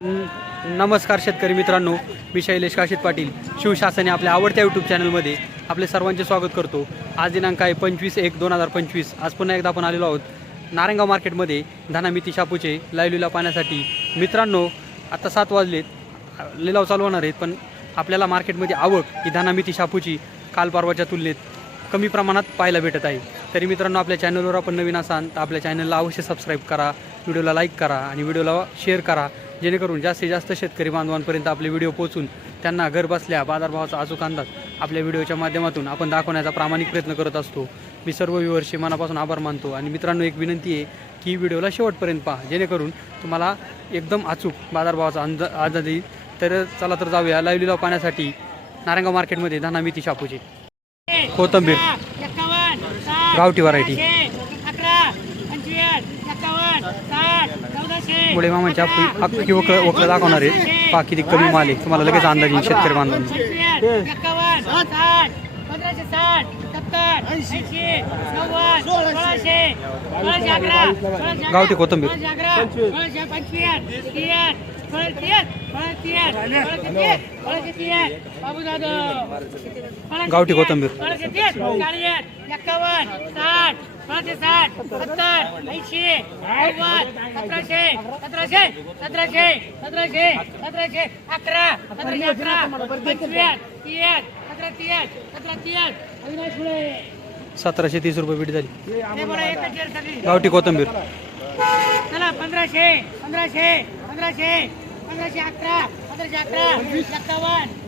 नमस्कार शेतकरी मित्रांनो मी शैलेश काशीत पाटील. शिवशासने आपल्या आवडत्या यूट्यूब चॅनलमध्ये आपले सर्वांचे स्वागत करतो. आज दिनांक आहे पंचवीस एक दोन हजार पंचवीस. आज पुन्हा एकदा आपण आलेलो आहोत नारंगाव मार्केटमध्ये. धनामिती शापूचे लायलीला पाहण्यासाठी. मित्रांनो आता सात वाजलेत. लिलाव चालू होणार आहेत पण आपल्याला मार्केटमध्ये आवक ही धनामिती शापूची काल परवाच्या तुलनेत कमी प्रमाणात पाहायला भेटत आहे. तरी मित्रांनो आपल्या चॅनलवर आपण नवीन असाल तर आपल्या चॅनलला अवश्य सबस्क्राईब करा व्हिडिओला लाईक करा आणि व्हिडिओला शेअर करा. जेणेकरून जास्तीत जास्त शेतकरी बांधवांपर्यंत आपले व्हिडिओ पोहोचून त्यांना घर बसल्या बाजारभावाचा अचूक अंदाज आपल्या व्हिडिओच्या माध्यमातून आपण दाखवण्याचा प्रामाणिक प्रयत्न करत असतो. मी सर्व व्ह्युअर्सचे मनापासून आभार मानतो आणि मित्रांनो एक विनंती आहे की व्हिडिओला शेवटपर्यंत पहा जेणेकरून तुम्हाला एकदम अचूक बाजारभावाचा अंदा अंदाज येईल. तर चला तर जाऊया. लाईव्ह पाहण्यासाठी नारायणगाव मार्केटमध्ये धनामिती शापूची. कोथंबीर. गावठी variety. मुळे मामाची आपण अख्खी वकळ वकळ दाखवणार आहे. बाकी ती कमी माल आहे. तुम्हाला लगेच अंदाज येईल शेतकरी बांधून गावठी कोथंबीर. गावठी कोथंबीर. साठ सत्तर ऐंशी नव्वद सतराशे सतराशे सतराशे सतराशे सतराशे अकरा सतराशे अकरा तीस सतरा तीस सतरा तीस. सतराशे तीस रुपये बीट झाली. गावठी कोथंबीर. चला पंधराशे पंधराशे पंधराशे पंधराशे अकरा पंधराशे अकरा एक्कावन्न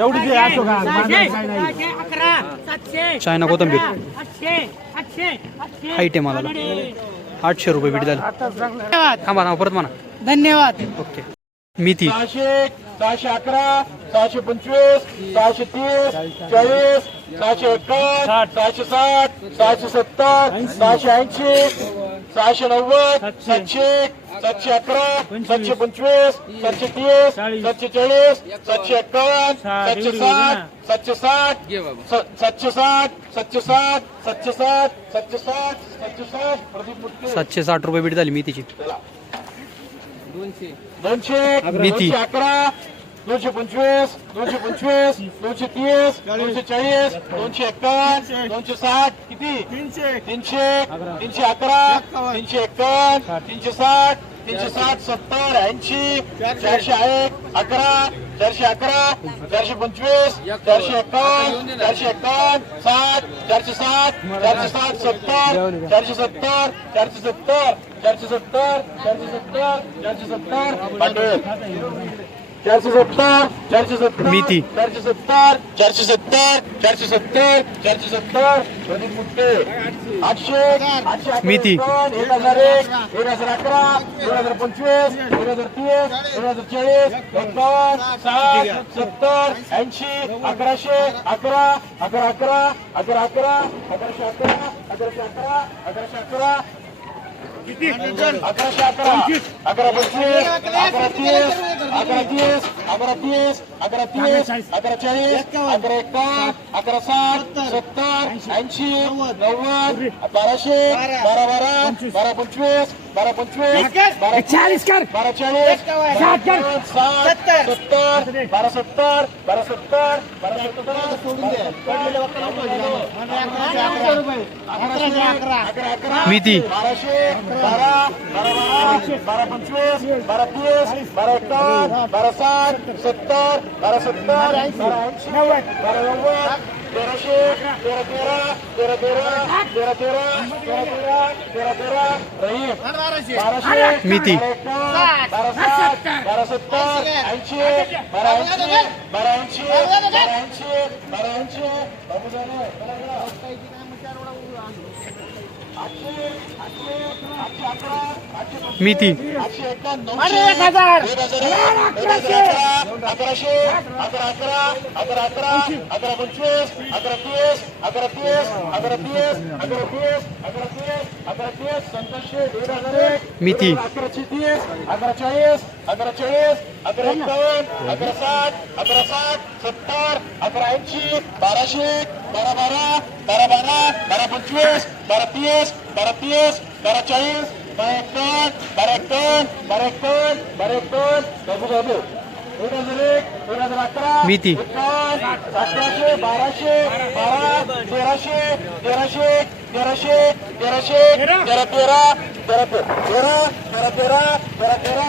एवढी चायना कोथंबीर. हाईट आहे मला आठशे. रुपये भेट झाले. थांबा ना परत म्हणा. धन्यवाद. ओके. मी ती सहाशे अकरा सहाशे पंचवीस सहाशे तीस चाळीस सहाशे एकावन्न सहाशे साठ सहाशे सत्तर सहाशे ऐंशी सहाशे नव्वद सातशे. एक, सातशे अकरा सातशे पंचवीस सातशे तीस सातशे चाळीस सातशे एकावन्न सातशे साठ सातशे साठ सातशे साठ सातशे साठ सातशे साठ सातशे साठ सातशे साठ. सातशे साठ रुपये बीट झाली मेथीची दोनशे. मेथी. दोनशे अकरा दोनशे पंचवीस दोनशे पंचवीस दोनशे तीस दोनशे चाळीस दोनशे एक्कावन्न दोनशे साठ किती? तीनशे. तीनशे तीनशे अकरा तीनशे एक्कावन्न तीनशे साठ तीनशे साठ सत्तर ऐंशी चारशे. एक अकरा चारशे अकरा चारशे पंचवीस चारशे एक्कावन्न चारशे एक्कावन्न साठ चारशे साठ चारशे साठ सत्तर चारशे सत्तर चारशे सत्तर चारशे सत्तर चारशे सत्तर चारशे सत्तर. पांडवे चारशे सत्तर चारशे सत्तर मेथी. चारशे सत्तर चारशे सत्तर चारशे सत्तर चारशे सत्तर प्रदीप मुट्टे आठशे आठशे. एकावन्न, एक हजार एक एक हजार अकरा दोन हजार पंचवीस दोन हजार तीस दोन हजार चाळीस एकावन्न साठ सत्तर ऐंशी अकराशे अकरा अकरा अकरा अकरा अकरा अकराशे अकरा अकराशे अकरा अकराशे अकरा अकराशे अकरा अकरा पंचवीस अकरा तीस अकरा तीस अकरा तीस अकरा तीस अकरा चाळीस अकरा एकावन्न अकरा साठ सत्तर ऐंशी नव्वद बाराशे बारा बारा बारा पंचवीस बारा पंचवीस बारा चाळीस बारा चाळीस साठ सत्तर बारा सत्तर बारा सत्तर बारा सत्तर सोडून दे अकराशे अकरा अकरा मेथी. बाराशे बारा बारा बारा बारा पंचवीस बारा तीस बारा एकावन्न बारा साठ सत्तर बारा सत्तर बारा ऐंशी बारा नव्वद तेराशे तेरा तेरा तेरा तेरा तेरा तेरा तेरा तेरा तेरा तेरा रहीम बाराशे मेथी. बारा एकावन्न, बारा सत्तर ऐंशी बारा ऐंशी बारा ऐंशी बारा ऐंशी बारा ऐंशी बाबू जाणे, नऊशे एक हजार अकराशे अकरा अकरा अकरा अकरा अकरा पंचवीस अकरा तीस अकरा तीस अकरा तीस अकरा तीस अकरा तीस अकरा तीस सत्ताशे हजार एक मिती. अकराशे तीस अकरा चाळीस अकरा चाळीस अकरा एकावन्न अकरा साठ अकरा साठ सत्तर अकरा ऐंशी बाराशे बारा बारा बारा बारा बारा पंचवीस बारा तीस बारा तीस बारा चाळीस बारा एकावन्न बारा एकावन्न बारा एकावन्न बारा एकावन्न बाबू बाबू दोन हजार एक दोन हजार अकरा मिती. एकावन्न अकराशे बाराशे बारा तेराशे तेराशे तेराशे तेराशे तेरा तेरा तेरा तेरा तेरा तेरा तेरा तेरा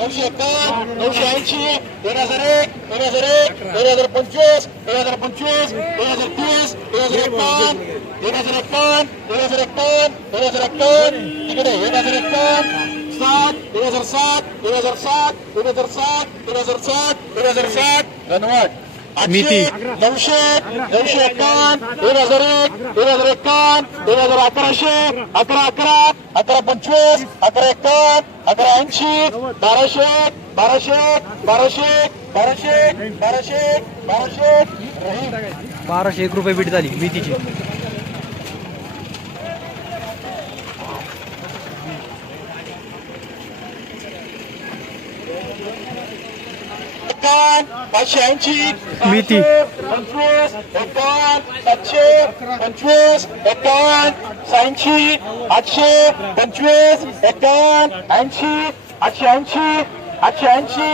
नऊशे एकावन्न नऊशे ऐंशी दोन हजार एक दोन हजार एक दोन हजार पंचवीस दोन हजार पंचवीस दोन हजार तीस दोन हजार एकावन्न दोन हजार एकावन्न दोन हजार एकावन्न दोन हजार एकावन्न तिकडे दोन हजार एकावन्न सात दोन हजार सात दोन हजार सात दोन हजार सात दोन हजार सात दोन हजार सात धन्यवाद नऊशे नऊशे एकावन्न दोन हजार एक दोन हजार एकावन्न दोन हजार अकराशे अकरा अकरा अकरा पंचवीस अकरा एकावन्न अकरा ऐंशी बाराशे बाराशे बाराशे बाराशे बाराशे बाराशे. बाराशे एक रुपये बीट झाली मेथीची पाचशे ऐंशी मिती. पंचवीस एकावन्न सातशे पंचवीस एकावन्न शहाऐंशी आठशे पंचवीस एकावन्न ऐंशी आठशे ऐंशी आठशे ऐंशी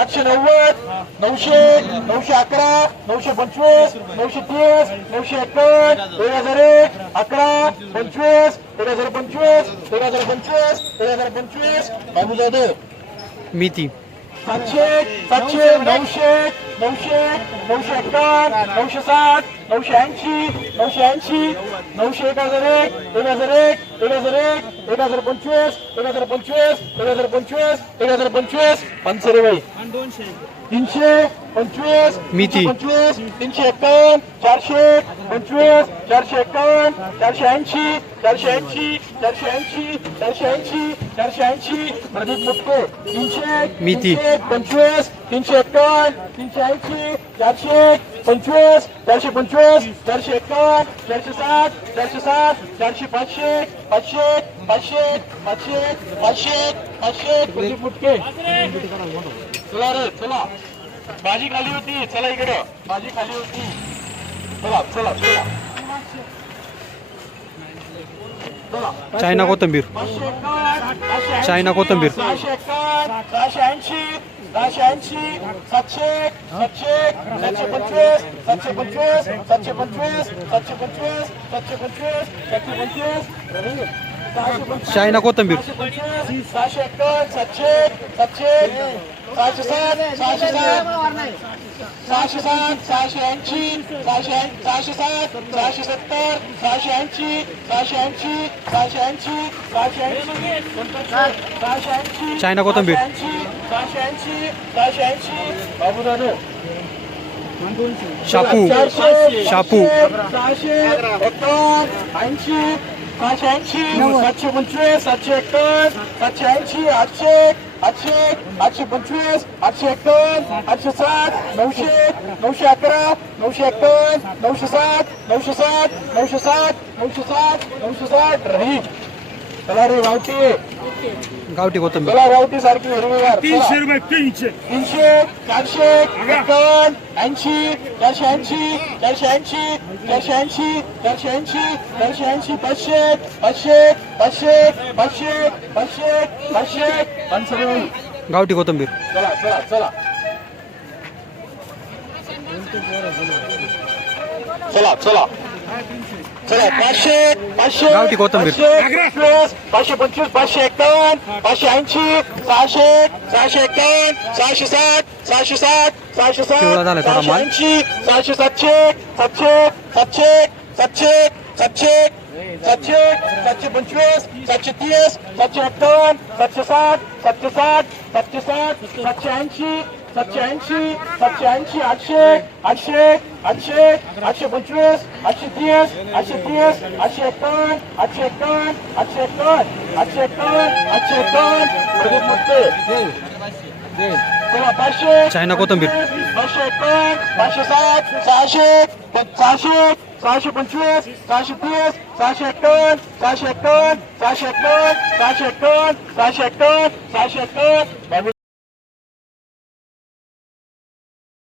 आठशे नव्वद नऊशे नऊशे अकरा नऊशे पंचवीस नऊशे तीस नऊशे एकावन्न दोन हजार एक अकरा पंचवीस दोन हजार पंचवीस दोन हजार पंचवीस दोन हजार पंचवीस. बाबू जाधव. मेथी सातशे सातशे नऊशे नऊशे नऊशे एकावन्न नऊशे साठ नऊशे ऐंशी नऊशे ऐंशी नऊशे एक हजार एक दोन हजार एक दोन हजार एक एक हजार पंचवीस एक हजार पंचवीस एक हजार पंचवीस एक हजार पंचवीस पंचरे बाई तीनशे पंचवीस मिती. पंचवीस तीनशे एकावन्न चारशे पंचवीस चारशे एकावन्न चारशे ऐंशी चारशे ऐंशी चारशे ऐंशी चारशे ऐंशी चारशे ऐंशी प्रदीप मुटके तीनशे मिती. पंचवीस तीनशे एकावन्न तीनशे ऐंशी चारशे पंचवीस चारशे पंचवीस चारशे एकावन्न चारशे साठ चारशे साठ चारशे पाचशे पाचशे पाचशे पाचशे पाचशे पाचशे. प्रदीप मुटके चला रे चला. भाजी खाली होती चला इकडे. भाजी खाली होती. चला चला चला. चायना कोथंबीर. चायना कोथिंबीर. सहाशे एकावन्न सहाशे ऐंशी सहाशे ऐंशी सातशे सातशे सातशे पंचवीस सातशे पंचवीस सातशे पंचवीस सातशे पंचवीस सातशे पंचवीस सातशे पंचवीस. सहाशे कोथंबीर. सहाशे सातशे सातशे सहाशे सात सहाशे सात सहाशे सात सहाशे ऐंशी सहाशे सहाशे सात सहाशे सत्तर सहाशे ऐंशी सहाशे ऐंशी सहाशे ऐंशी सहाशे ऐंशी सहाशे ऐंशी चायना कोथंबीर. सहाशे ऐंशी सहाशे ऐंशी ऐंशी बाबू दादू शापू. चारशे शापू. सहाशे एकावन्न ऐंशी सहाशे ऐंशी सातशे पंचवीस सातशे एकावन्न सातशे ऐंशी आठशे आठशे आठशे पंचवीस आठशे एकावन्न आठशे साठ नऊशे नऊशे अकरा नऊशे एकावन्न नऊशे साठ नऊशे साठ नऊशे साठ नऊशे साठ नऊशे साठ रही चला रे गावठी गावठी कोथंबीर. चला गावठी सारखी हिरवीगार तीनशे चला. रुपये तीनशे. तीनशे चारशे एकावन्न ऐंशी चारशे ऐंशी चारशे ऐंशी चारशे ऐंशी चारशे ऐंशी चारशे ऐंशी पाचशे पाचशे पाचशे पाचशे पाचशे पाचशे. पाचशे गावठी कोथंबीर. चला चला चला. चला चला. चला पाचशे पाचशे कोथिंबीर. पाचशे पंचवीस पाचशे एक्कावन्न पाचशे ऐंशी सहाशे सहाशे एक्कावन्न सहाशे साठ सहाशे साठ सहाशे साठ थोडा सहाशे. ऐंशी सहाशे सातशे सातशे सातशे सातशे सातशे सातशे सातशे पंचवीस सातशे तीस सातशे एक्कावन्न सातशे साठ सातशे साठ सातशे साठ सातशे ऐंशी सातशे ऐंशी सातशे ऐंशी आठशे आठशे आठशे आठशे पंचवीस आठशे तीस आठशे तीस आठशे एक्कावन्न आठशे एक्कावन्न आठशे एक्कावन्न आठशे एक्कावन्न आठशे चला पाचशे चायना कोथिंबीर. पाचशे एक्कावन्न पाचशे साठ सहाशे सहाशे सहाशे पंचवीस सहाशे तीस सहाशे एक्कावन्न सहाशे एक्कावन्न सहाशे एक्कावन्न सहाशे एक्कावन्न सहाशे एक्कावन्न सहाशे एक्कावन्न.